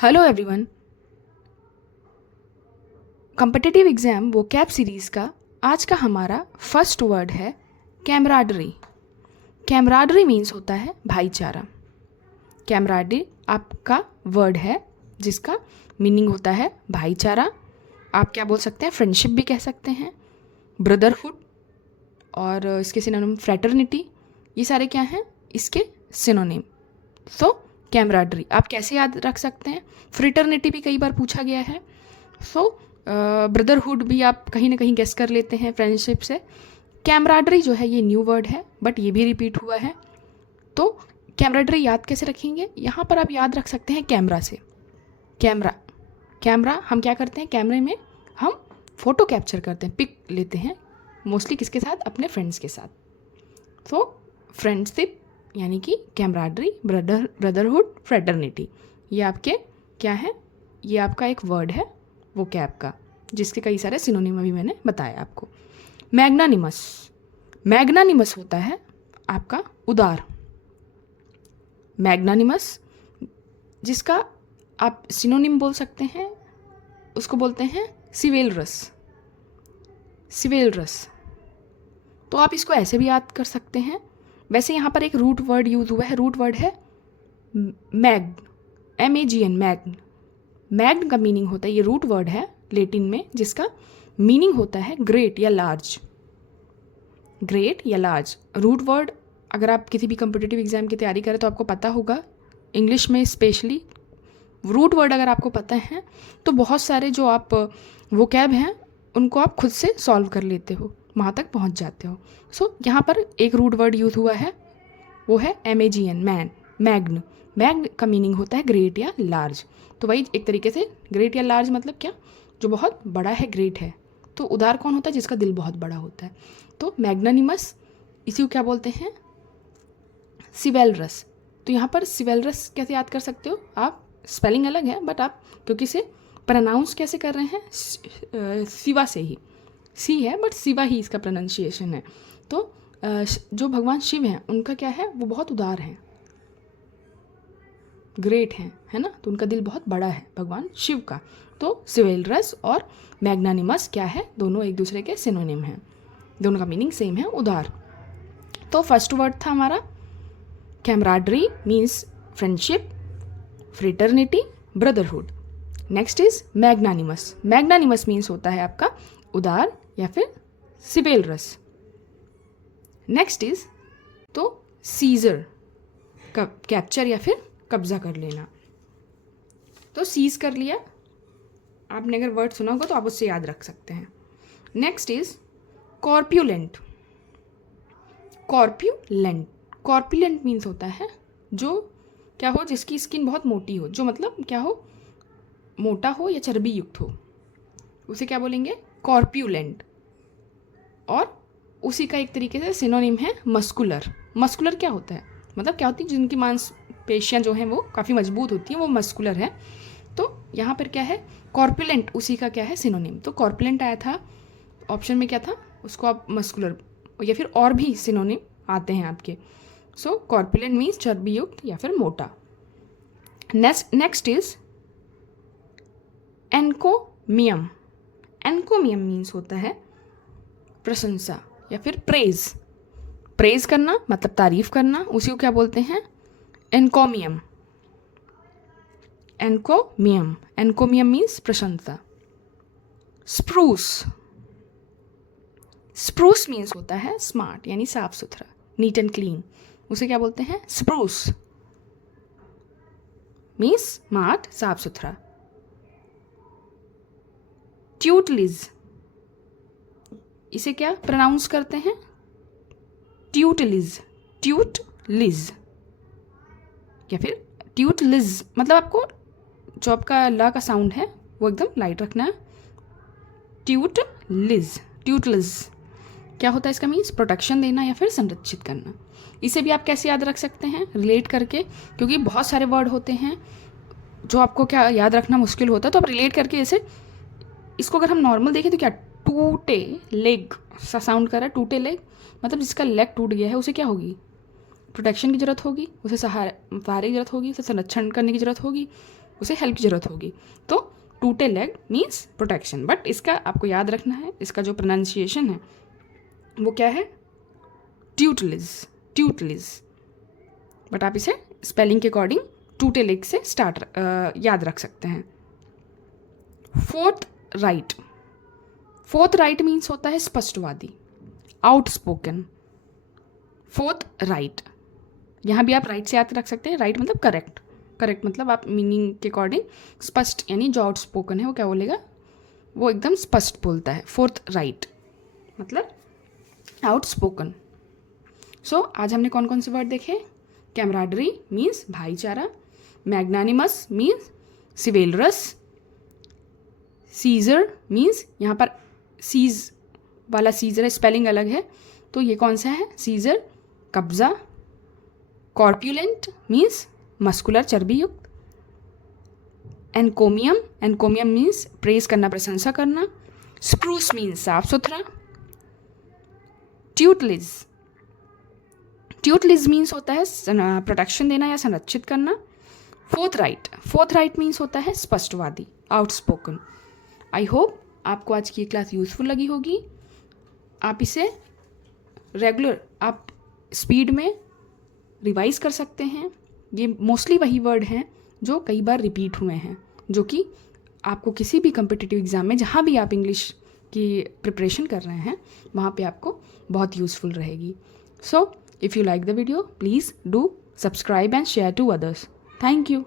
Hello everyone. Competitive exam vocab series का आज का हमारा फर्स्ट वर्ड है कैमराडरी। कैमराडरी मीन्स होता है भाईचारा। कैमराडरी आपका वर्ड है जिसका मीनिंग होता है भाईचारा। आप क्या बोल सकते हैं, फ्रेंडशिप भी कह सकते हैं, ब्रदरहुड, और इसके सिनोनिम फ्रैटर्निटी। ये सारे क्या हैं, इसके सिनोनिम। सो कैमराडरी आप कैसे याद रख सकते हैं। फ्रेटर्निटी भी कई बार पूछा गया है। सो ब्रदरहुड भी आप कहीं ना कहीं गेस कर लेते हैं फ्रेंडशिप से। कैमराडरी जो है ये न्यू वर्ड है बट ये भी रिपीट हुआ है। तो कैमराडरी याद कैसे रखेंगे, यहाँ पर आप याद रख सकते हैं कैमरा से। कैमरा हम क्या करते हैं, कैमरे में हम फ़ोटो कैप्चर करते हैं, पिक लेते हैं, मोस्टली किसके साथ, अपने फ्रेंड्स के साथ। तो फ्रेंडशिप यानी कि कैमराडरी, ब्रदरहुड, फ्रेटर्निटी, ये आपके क्या है, ये आपका एक वर्ड है वोकैब का जिसके कई सारे सिनोनिम अभी मैंने बताया आपको। मैग्नानिमस होता है आपका उदार। मैग्नानिमस जिसका आप सिनोनिम बोल सकते हैं, उसको बोलते हैं सिवेलरस। तो आप इसको ऐसे भी याद कर सकते हैं। वैसे यहाँ पर एक रूट वर्ड यूज़ हुआ है, रूट वर्ड है मैग्न, MAGN, मैग्न। मैग्न का मीनिंग होता है, ये रूट वर्ड है लेटिन में जिसका मीनिंग होता है ग्रेट या लार्ज। ग्रेट या लार्ज रूट वर्ड, अगर आप किसी भी कॉम्पिटिटिव एग्जाम की तैयारी करें तो आपको पता होगा, इंग्लिश में स्पेशली रूट वर्ड अगर आपको पता है तो बहुत सारे जो आप वोकैब हैं उनको आप खुद से सॉल्व कर लेते हो, वहाँ तक पहुँच जाते हो। सो यहाँ पर एक रूट वर्ड यूज़ हुआ है, वो है MAGN, मैग्न। मैग्न का मीनिंग होता है ग्रेट या लार्ज। तो वही एक तरीके से ग्रेट या लार्ज मतलब क्या, जो बहुत बड़ा है, ग्रेट है। तो उदार कौन होता है, जिसका दिल बहुत बड़ा होता है। तो मैग्नानिमस, इसी को क्या बोलते हैं, सिवेलरस। तो यहाँ पर सिवेलरस कैसे याद कर सकते हो आप, स्पेलिंग अलग है बट आप क्योंकि इसे प्रोनाउंस कैसे कर रहे हैं, शिवा से ही, सी है बट शिवा ही इसका प्रोनाउंसिएशन है। तो जो भगवान शिव हैं उनका क्या है, वो बहुत उदार हैं, ग्रेट हैं, है ना। तो उनका दिल बहुत बड़ा है भगवान शिव का। तो सिवेलरस और मैग्नानिमस क्या है, दोनों एक दूसरे के सिनोनिम हैं, दोनों का मीनिंग सेम है, उदार। तो फर्स्ट वर्ड था हमारा camaraderie means friendship, fraternity, brotherhood. Next is magnanimous. Magnanimous means होता है आपका उदार या फिर सिवेलरस। नेक्स्ट इज तो सीजर, कैप्चर या फिर कब्जा कर लेना। तो सीज कर लिया, आपने अगर वर्ड सुना होगा तो आप उससे याद रख सकते हैं। Next is corpulent. Corpulent means होता है जो क्या हो, जिसकी स्किन बहुत मोटी हो, जो मतलब क्या हो, मोटा हो या चर्बी युक्त हो, उसे क्या बोलेंगे, कॉर्प्यूलेंट। और उसी का एक तरीके से सिनोनिम है मस्कुलर। मस्कुलर क्या होता है, मतलब क्या होती है, जिनकी मांसपेशियां जो हैं वो काफ़ी मजबूत होती हैं, वो मस्कुलर है। तो यहाँ पर क्या है, कॉर्पुलेंट उसी का क्या है, सिनोनिम। तो कॉर्पुलेंट आया था ऑप्शन में, क्या था, उसको आप मस्कुलर या फिर और भी सिनोनिम आते हैं आपके। सो कॉर्पुलेंट मीन्स चर्बी युक्त या फिर मोटा। Next is encomium. Encomium means होता है प्रशंसा या फिर प्रेज करना, मतलब तारीफ करना, उसी को क्या बोलते हैं, एनकोमियम। एनकोमियम मीन्स प्रशंसा। स्प्रूस मीन्स होता है स्मार्ट यानी साफ सुथरा, नीट एंड क्लीन, उसे क्या बोलते हैं, स्प्रूस मीन्स स्मार्ट, साफ सुथरा। ट्यूटलिज, इसे क्या प्रोनाउंस करते हैं, ट्यूटलिज या फिर ट्यूटलिज, मतलब आपको जो आपका ला का साउंड है वो एकदम लाइट रखना है। ट्यूटलिज क्या होता है, इसका मीन्स प्रोटेक्शन देना या फिर संरक्षित करना। इसे भी आप कैसे याद रख सकते हैं, रिलेट करके, क्योंकि बहुत सारे वर्ड होते हैं जो आपको क्या याद रखना मुश्किल होता है। तो आप रिलेट करके, जैसे इसको अगर हम नॉर्मल देखें तो क्या, टूटे लेग सा साउंड कर रहा है, टूटे लेग मतलब जिसका लेग टूट गया है उसे क्या होगी, प्रोटेक्शन की ज़रूरत होगी, उसे सहारे की ज़रूरत होगी, उसे संरक्षण करने की ज़रूरत होगी। उसे हेल्प की ज़रूरत होगी। तो टूटे लेग मीन्स प्रोटेक्शन, बट इसका आपको याद रखना है, इसका जो प्रोनाउंसिएशन है वो क्या है, ट्यूटलिज, ट्यूटलिज, बट आप इसे स्पेलिंग के अकॉर्डिंग टूटे लेग से स्टार्ट याद रख सकते हैं। Fourth right, fourth right means होता है स्पष्टवादी, आउटस्पोकन। फोर्थ राइट, यहाँ भी आप राइट से याद रख सकते हैं, राइट मतलब करेक्ट, करेक्ट मतलब आप मीनिंग के अकॉर्डिंग स्पष्ट, यानी जो आउटस्पोकन है वो क्या बोलेगा, वो एकदम स्पष्ट बोलता है। फोर्थ राइट मतलब आउटस्पोकन। सो आज हमने कौन कौन से वर्ड देखे, कैमराडरी मीन्स भाईचारा, मैग्नानिमस मीन्स सिवेलरस, सीजर मीन्स यहाँ पर सीज वाला सीजर है, स्पेलिंग अलग है, तो ये कौन सा है, सीजर, कब्जा, कॉर्प्यूलेंट मीन्स मस्कुलर चर्बी युक्त, एनकोमियम, एनकोमियम मीन्स प्रेज करना, प्रशंसा करना, स्प्रूस मीन्स साफ सुथरा, ट्यूटलिज, ट्यूटलिज मीन्स होता है प्रोटेक्शन देना या संरक्षित करना। Fourth right, fourth right means होता है स्पष्टवादी, आउटस्पोकन। आई होप आपको आज की क्लास यूज़फुल लगी होगी। आप इसे रेगुलर आप स्पीड में रिवाइज कर सकते हैं। ये मोस्टली वही वर्ड हैं जो कई बार रिपीट हुए हैं, जो कि आपको किसी भी कम्पिटिटिव एग्ज़ाम में जहाँ भी आप इंग्लिश की प्रिपरेशन कर रहे हैं वहाँ पे आपको बहुत यूज़फुल रहेगी। So if you like the video please do subscribe and share to others. Thank you.